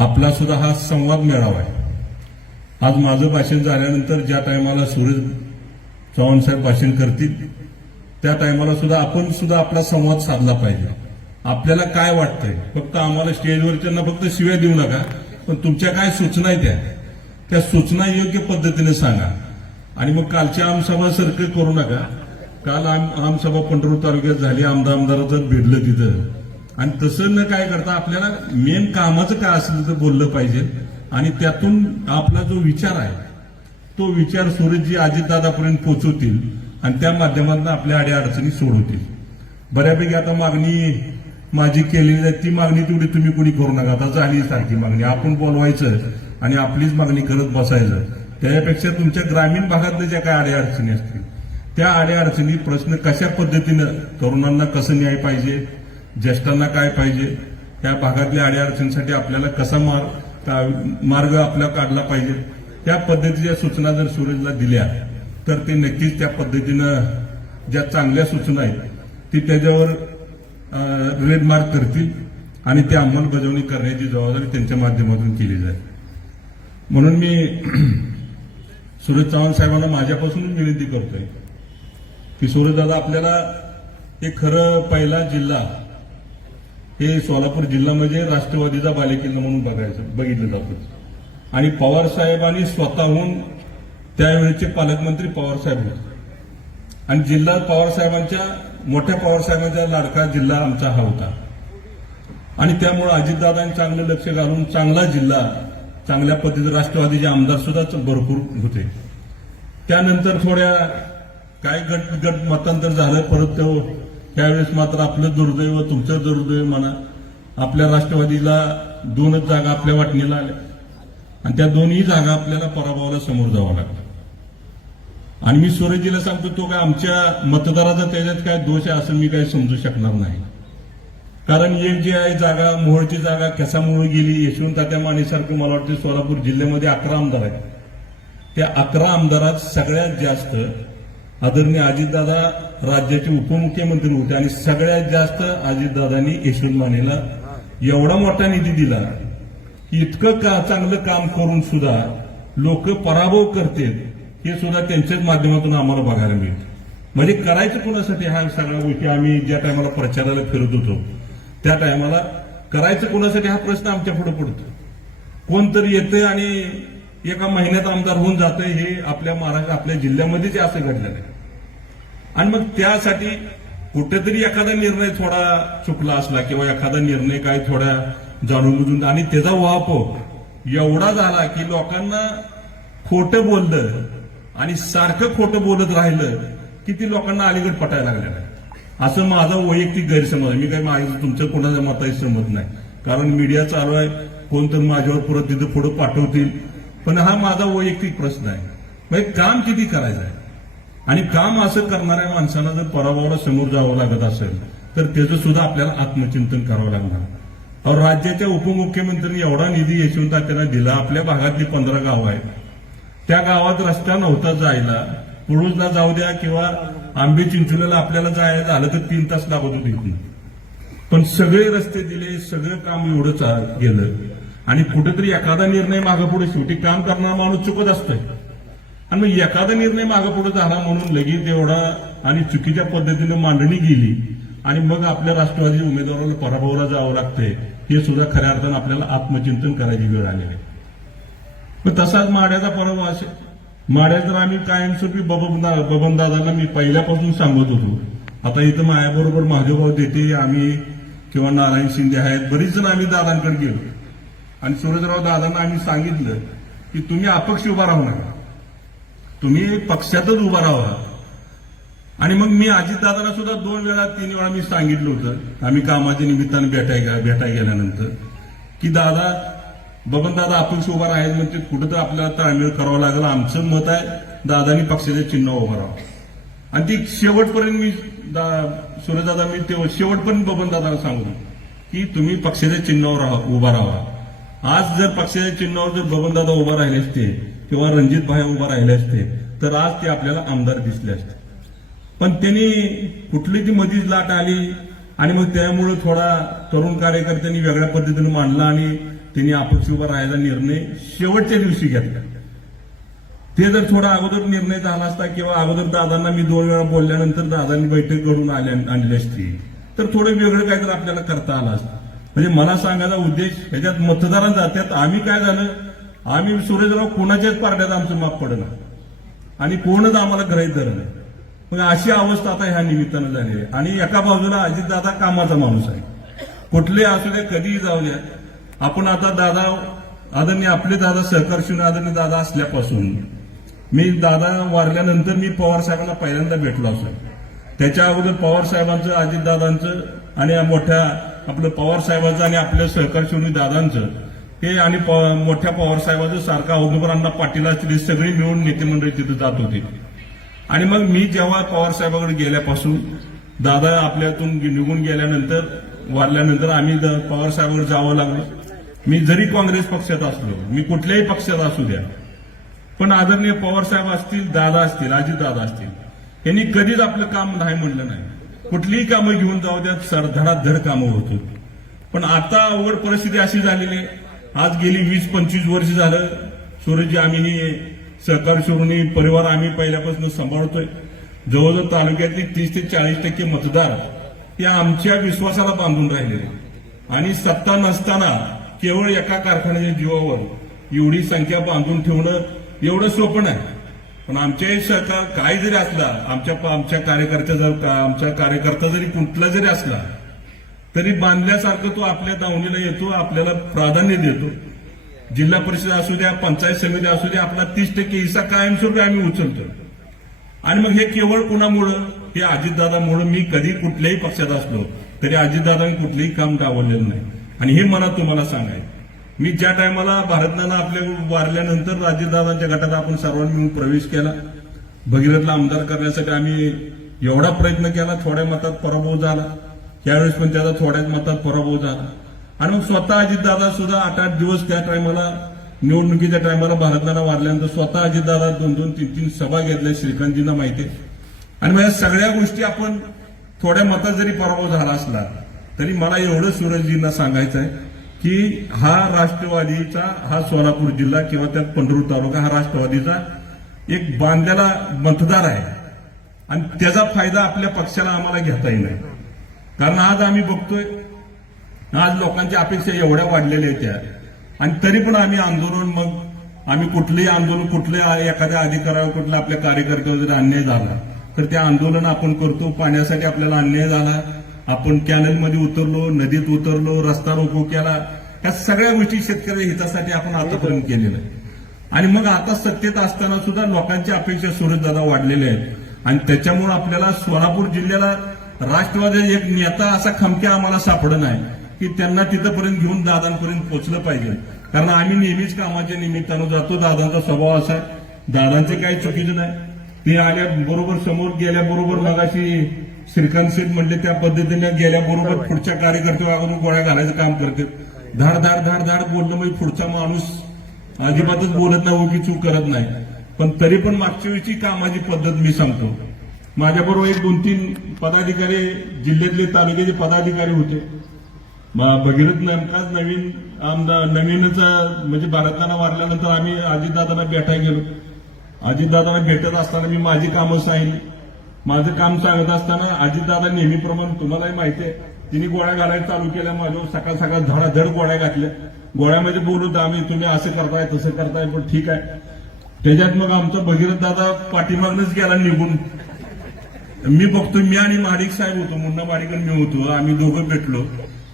आपला सुद्धा हा संवाद मेळावा आहे. आज माझं भाषण झाल्यानंतर ज्या टायमाला सूरज चव्हाण साहेब भाषण करतील त्या टायमाला सुद्धा आपण सुद्धा आपला संवाद साधला पाहिजे. आपल्याला काय वाटतंय? फक्त आम्हाला स्टेजवरच्यांना फक्त शिव्या देऊ नका पण तुमच्या काय सूचना आहेत त्या? त्या सूचना योग्य पद्धतीने सांगा. आणि मग कालच्या आमसभा सारखं करू नका. काल आम आमसभा पंढरपूर तालुक्यात झाली आमदार आमदाराचं भिडलं तिथं. आणि तसं न काय करता आपल्याला मेन कामाचं काय असेल तर बोललं पाहिजे. आणि त्यातून आपला जो विचार आहे तो विचार सूरजजी अजितदादापर्यंत पोहोचवतील आणि त्या माध्यमातून आपल्या अडी अडचणी सोडवतील. बऱ्यापैकी आता मागणी माझी केलेली आहे ती मागणी तेवढी तुम्ही कोणी करू नका. आता झाली सारखी मागणी. आपण बोलवायचं आणि आपलीच मागणी करत बसायचं. त्यापेक्षा तुमच्या ग्रामीण भागातल्या ज्या काय अडी अडचणी असतील त्या अडी अडचणी प्रश्न कशा पद्धतीनं तरुणांना कसं न्याय पाहिजे ज्येष्ठांना काय पाहिजे त्या भागातल्या अडीअडचणीसाठी आपल्याला कसा मार्ग मार्ग आपला काढला पाहिजे त्या पद्धतीच्या सूचना जर सूरजला दिल्या तर ते नक्कीच त्या पद्धतीनं ज्या चांगल्या सूचना आहेत ती त्याच्यावर रेड मार्क करतील आणि ती अंमलबजावणी करण्याची जबाबदारी त्यांच्या माध्यमातून केली जाईल. म्हणून मी सूरज चव्हाण साहेबांना माझ्यापासूनच विनंती करतोय की सूरजदादा आपल्याला एक खरं पहिला जिल्हा हे सोलापूर जिल्हा म्हणजे राष्ट्रवादीचा बालेकिल्ला म्हणून बघायचं बघितलं जातं. आणि पवार साहेबांनी स्वतःहून त्यावेळेचे पालकमंत्री पवार साहेब होते. आणि जिल्हा पवार साहेबांच्या मोठ्या पवार साहेबांचा लाडका जिल्हा आमचा हा होता. आणि त्यामुळे अजितदादांनी चांगलं लक्ष घालून चांगला जिल्हा चांगल्या पद्धतीने राष्ट्रवादीचे आमदार सुद्धा भरपूर होते. त्यानंतर थोड्या काय गट गट मतांतर झालं परत तो त्यावेळेस मात्र आपलं दुर्दैव तुमचं दुर्दैव म्हणा आपल्या राष्ट्रवादीला दोनच जागा आपल्या वाटणीला आल्या. आणि त्या दोन्ही जागा आपल्याला पराभवाला समोर जावं लागलं. आणि मी सुरजीला सांगतो तो काय आमच्या मतदाराचा त्याच्यात काय दोष आहे असं मी काही समजू शकणार नाही. कारण एक जी आहे जागा मोहोळची जागा कशामुळे गेली? यशवंत तात्या मानेसारखं मला वाटतं सोलापूर जिल्ह्यामध्ये अकरा आमदार आहेत. त्या अकरा आमदारात सगळ्यात जास्त आदरणीय अजितदादा राज्याचे उपमुख्यमंत्री होते आणि सगळ्यात जास्त अजितदादांनी यशवंत मानेला एवढा मोठा निधी दिला की इतकं का चांगलं काम करून सुद्धा लोक पराभव करतील हे सुद्धा त्यांच्याच माध्यमातून आम्हाला बघायला मिळतं. म्हणजे करायचं कोणासाठी हा सगळ्या गोष्टी आम्ही ज्या टायमाला प्रचाराला फिरत होतो त्या टायमाला करायचं कोणासाठी हा प्रश्न आमच्या पुढे पडतो. कोणतरी येतंय आणि एका महिन्यात आमदार होऊन जातंय हे आपल्या महाराष्ट्र आपल्या जिल्ह्यामध्येच असं घडलेलं आहे. आणि मग त्यासाठी कुठेतरी एखादा निर्णय थोडा चुकला असला किंवा एखादा निर्णय काय थोडा जाणून बुजून आणि त्याचा वाप हो. एवढा झाला की लोकांना खोटं बोललं आणि सारखं खोटं बोलत राहिलं की ती लोकांना अलीगड पटायला लागलेलं आहे असं माझा वैयक्तिक गैरसमज मी काही माझं तुमचं कोणाच्या मताशी सहमत नाही. कारण मीडिया चालू आहे. कोणतरी माझ्यावर परत तिथं पुढं पाठवतील. पण हा माझा वैयक्तिक प्रश्न आहे. म्हणजे काम किती करायचं आहे? आणि काम असं करणाऱ्या माणसाला जर पराभवाला समोर जावं लागत असेल तर त्याचं सुद्धा आपल्याला आत्मचिंतन करावं लागणार. अहो, राज्याच्या उपमुख्यमंत्र्यांनी एवढा निधी यशवंत त्यांना दिला आपल्या भागातली पंधरा गावं आहेत. त्या गावात रस्ता नव्हता जायला पुळूजला जाऊ द्या किंवा आंबे चिंचोलीला आपल्याला जायला झालं तर तीन तास लागत होते पण सगळे रस्ते दिले सगळं काम एवढं गेलं. आणि कुठेतरी एखादा निर्णय मागपुढे शेवटी काम करणारा माणूस चुकत असतोय. आणि मग एखादा निर्णय मागपुढे झाला म्हणून लगेच एवढा आणि चुकीच्या पद्धतीने मांडणी गेली आणि मग आपल्या राष्ट्रवादी उमेदवाराला पराभवाला जावं लागतंय हे सुद्धा खऱ्या अर्थानं आपल्याला आत्मचिंतन करायची वेळ आलेली आहे. मग तसाच माड्याचा पराभव असेल माड्या तर आम्ही कायमस्वरूपी बबनदा दादाला मी पहिल्यापासून सांगत होतो. आता इथं माझ्याबरोबर महादेवभाव देते आम्ही किंवा नारायण शिंदे आहेत बरीच जण आम्ही दादांकडे गेलो. आणि सूरजराव दादांना आम्ही सांगितलं की तुम्ही अपक्ष उभा राहू नका. तुम्ही पक्षातच उभा राहा. आणि मग मी अजितदादांना सुद्धा दोन वेळा तीन वेळा मी सांगितलं होतं. आम्ही कामाच्या निमित्तानं भेटाय भेटाय गेल्यानंतर की दादा बबन दादा अपक्ष उभा राहायचं म्हणजे कुठं तर आपल्याला ताळमेळ करावं लागेल. आमचं मत आहे दादानी पक्षाचे चिन्ह उभं राहावं. आणि ती शेवटपर्यंत मी दा- सूर्यदादा मी ते शेवटपर्यंत बबन दादाला सांगतो की तुम्ही पक्षाच्या चिन्हावर राहा उभा राहा. आज जर पक्षाच्या चिन्हावर जर बबनदादा उभा राहिले असते किंवा रणजित भाई उभा राहिले असते तर आज ते आपल्याला आमदार दिसले असते. पण त्यांनी कुठली ती मधीच लाट आली आणि मग त्यामुळे थोडा तरुण कार्यकर्त्यांनी वेगळ्या पद्धतीने मांडला आणि त्यांनी अपक्ष उभा राहायचा निर्णय शेवटच्या दिवशी घेतला. ते जर थोडा अगोदर निर्णय झाला असता किंवा अगोदर दादांना मी दोन वेळा बोलल्यानंतर दादांनी बैठक घडून आल्या आणली असती तर थोडं वेगळं काहीतरी आपल्याला करता आलं असतं. म्हणजे मला सांगायचा उद्देश ह्याच्यात मतदारांचा जात्यात आम्ही काय झालं? आम्ही सुरेशराव कोणाच्याच पार्ट्यात आमचं माप पडलं आणि कोणच आम्हाला ग्रहित धरलं मग अशी अवस्था आता ह्या निमित्तानं झाली आहे. आणि एका बाजूला अजितदादा कामाचा माणूस आहे. कुठले असू द्या कधीही जाऊ द्या आपण आता दादा आदरणीय आपले दादा सहकार आदरणीय दादा असल्यापासून मी दादा वारल्यानंतर मी पवार साहेबांना पहिल्यांदा भेटलो असं त्याच्या अगोदर पवार साहेबांचं अजितदादांचं आणि या मोठ्या आपलं पवार साहेबांचं आणि आपल्या सहकार शिवणी दादांचं हे आणि प- मोठ्या पवार साहेबांचं सारखा औदुंबर पाटील असतील सगळी मिळून नेतेमंडळी तिथं तिथे जात होते. आणि मग मी जेव्हा पवार साहेबांकडे गेल्यापासून दादा आपल्यातून निघून गेल्यानंतर वारल्यानंतर आम्ही द- पवार साहेबांकडे जावं लागलो. मी जरी काँग्रेस पक्षात असलो मी कुठल्याही पक्षात असू द्या पण आदरणीय पवार साहेब असतील दादा असतील अजित दादा असतील यांनी कधीच आपलं काम नाही म्हणलं नाही. कुठलीही कामं घेऊन जाऊ द्या सर धडाधड कामं होत होती. पण आता अवघड परिस्थिती अशी झालेली आहे. आज गेली वीस पंचवीस वर्ष झालं सूरजजी आम्ही ही सहकार शिवणी परिवार आम्ही पहिल्यापासून सांभाळतोय. जवळजवळ तालुक्यातली तीस ते चाळीस टक्के मतदार या आमच्या विश्वासाला बांधून राहिलेले आणि सत्ता नसताना केवळ एका कारखान्याच्या जीवावर एवढी संख्या बांधून ठेवणं एवढं सोपं नाही. पण आमच्याही सरकार काय जरी असला आमच्या आमच्या कार्यकर्त्या जर का- आमचा कार्यकर्ता जरी कुठला जरी असला तरी बांधल्यासारखं तो आपल्या दावणीला येतो आपल्याला प्राधान्य देतो. जिल्हा परिषद असू द्या पंचायत समिती असू द्या आपला तीस टक्के हिस्सा कायमस्वरूपी आम्ही उचलतो. आणि मग हे केवळ कुणामुळं हे अजितदादामुळं मी कधी कुठल्याही पक्षात असलो तरी अजितदादांनी कुठलंही काम डावललेलं नाही. आणि हे मला तुम्हाला सांगायचं मी ज्या टायमाला भारतनाना आपल्या वारल्यानंतर राजदादांच्या गटात आपण सर्वांनी मिळून प्रवेश केला भगीरथला आमदार करण्यासाठी आम्ही एवढा प्रयत्न केला थोड्या मतात पराभव झाला. त्यावेळेस पण त्याचा थोड्याच मतात पराभव झाला. आणि मग स्वतः अजितदादा सुद्धा आठ आठ दिवस त्या टायमाला निवडणुकीच्या टायमाला भारतनाना वारल्यानंतर स्वतः अजितदादा दोन दोन तीन तीन सभा घेतल्या श्रीकांतजींना माहिती आहे. आणि मग सगळ्या गोष्टी आपण थोड्या मतात जरी पराभव झाला असला तरी मला एवढं सूरजजींना सांगायचं आहे की हा राष्ट्रवादीचा हा सोलापूर जिल्हा किंवा त्यात पंढरूर तालुका हा राष्ट्रवादीचा एक बांधलेला मतदार आहे. आणि त्याचा फायदा आपल्या पक्षाला आम्हाला घेता येईल. कारण आज आम्ही बघतोय आज लोकांच्या अपेक्षा एवढ्या वाढलेल्या आहेत त्या. आणि तरी पण आम्ही आंदोलन मग आम्ही कुठलंही आंदोलन कुठल्या एखाद्या अधिकाऱ्यावर कुठला आपल्या कार्यकर्त्यावर जर अन्याय झाला तर ते आंदोलन आपण करतो. पाण्यासाठी आपल्याला अन्याय झाला. आपण कॅनलमध्ये उतरलो नदीत उतरलो रस्ता रोको केला या सगळ्या गोष्टी शेतकऱ्या हितासाठी आपण आतापर्यंत केलेलं आहे आणि मग आता सत्तेत असताना सुद्धा लोकांच्या अपेक्षा सुरतदादा वाढलेल्या आहेत. आणि त्याच्यामुळे आपल्याला सोलापूर जिल्ह्याला राष्ट्रवादी एक नेता असा खमक्या आम्हाला सापडत नाही की त्यांना तिथंपर्यंत घेऊन दादांपर्यंत पोहोचलं पाहिजे. कारण आम्ही नेहमीच कामाच्या निमित्तानं जातो. दादांचा स्वभाव असा आहे. दादांचे काही चुकीचं नाही. ते आल्या बरोबर समोर गेल्याबरोबर मगाशी श्रीकांत शेठ म्हणले त्या पद्धतीने गेल्याबरोबर पुढच्या कार्यकर्त्यावर गोळ्या घालायचं काम करते धाड धाड धाड धाड बोलणं म्हणजे पुढचा माणूस अजिबातच बोलत नाही उगी चूक करत नाही. पण तरी पण मागच्या वेळची कामाची पद्धत मी सांगतो. माझ्याबरोबर एक दोन तीन पदाधिकारी जिल्ह्यातले तालुक्याचे पदाधिकारी होते. भगीरथ नेमकाच नवीन आमदार नवीनच म्हणजे भारताना वारल्यानंतर आम्ही अजितदादांना भेटायला गेलो. अजितदादांना भेटत असताना मी माझी कामं सांगली माझं काम सांगत असताना अजितदादा नेहमीप्रमाणे तुम्हालाही माहिती आहे तिने गोळ्या घालायला चालू केल्या माझ्यावर सकाळ सकाळ धडाधड गोळ्या घातल्या. गोळ्यामध्ये बोलू आम्ही तुम्ही असं करताय तसं करताय पण ठीक आहे. त्याच्यात मग आमचा भगीरथ दादा पाठीमागनच गेला निघून. मी बघतो मी आणि महाडिक साहेब होतो मुन्ना महाडिक मी होतो आम्ही दोघं भेटलो.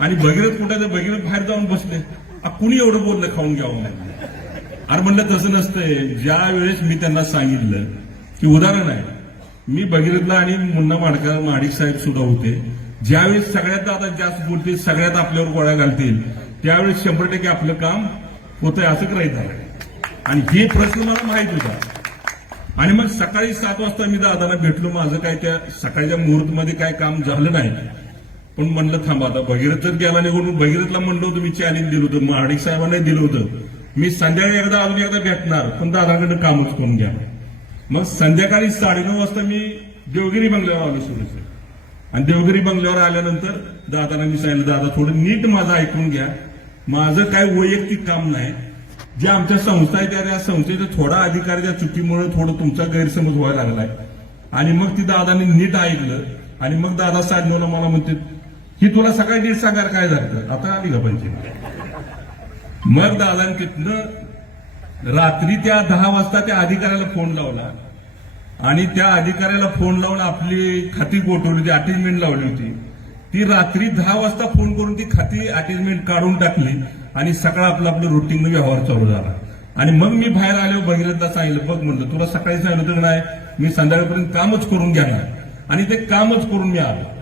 आणि भगीरथ कुठे तर भगीरथ बाहेर जाऊन बसले. आ, कुणी एवढं बोललं खाऊन घ्यावं म्हणून? अरे म्हणलं तसं नसतंय. ज्या वेळेस मी त्यांना सांगितलं की उदाहरण आहे मी भगीरथला आणि मुन्ना माडका माडिक साहेब सुद्धा होते. ज्यावेळेस सगळ्यात आता जास्त बोलतील सगळ्यात आपल्यावर गोळ्या घालतील त्यावेळेस शंभर टक्के आपलं काम होतंय असं करायचं आणि हे प्रश्न मला माहीत होता. आणि मग सकाळी सात वाजता मी दादाला भेटलो. माझं काय त्या सकाळच्या मुहूर्तमध्ये काय काम झालं नाही. पण म्हणलं थांबा आता भगीरथ जर गेला निघून भगीरथला म्हणलं होतं मी चॅलेंज दिलं होतं महाडिक साहेबांनाही दिलं होतं. मी संध्याकाळी एकदा अजून एकदा भेटणार पण दादाकडनं कामच करून घ्या. मग संध्याकाळी साडेनऊ वाजता मी देवगिरी बंगल्यावर आलो सुरू आणि देवगिरी बंगल्यावर आल्यानंतर दादाला मी सांगितलं दादा थोडं नीट माझं ऐकून घ्या. माझं काय वैयक्तिक काम नाही. जे आमच्या संस्था आहेत त्या- त्या संस्थेचा थोडा अधिकार त्या चुकीमुळे थोडं तुमचा गैरसमज व्हायला लागलाय आणि मग ती दादाने नीट ऐकलं. आणि मग दादा साडेनऊला मला म्हणते ही तुला सकाळी नीट सांगायला काय झालं? आता आली का पंचायत मग दादाने रात्री त्या दहा वाजता त्या अधिकाऱ्याला फोन लावला. आणि त्या अधिकाऱ्याला फोन लावून आपली खाती गोठवली होती अटेंजमेंट लावली होती. ती रात्री दहा वाजता फोन करून ती खाती अटेंजमेंट काढून टाकली आणि सकाळ आपलं आपलं रुटीन व्यवहार चालू झाला. आणि मग मी बाहेर आलो भगीरथदा सांगितलं बघ म्हणलं तुला सकाळी सांगितलं तर नाही? मी संध्याकाळपर्यंत कामच करून घेणार. आणि ते कामच करून मी आलो.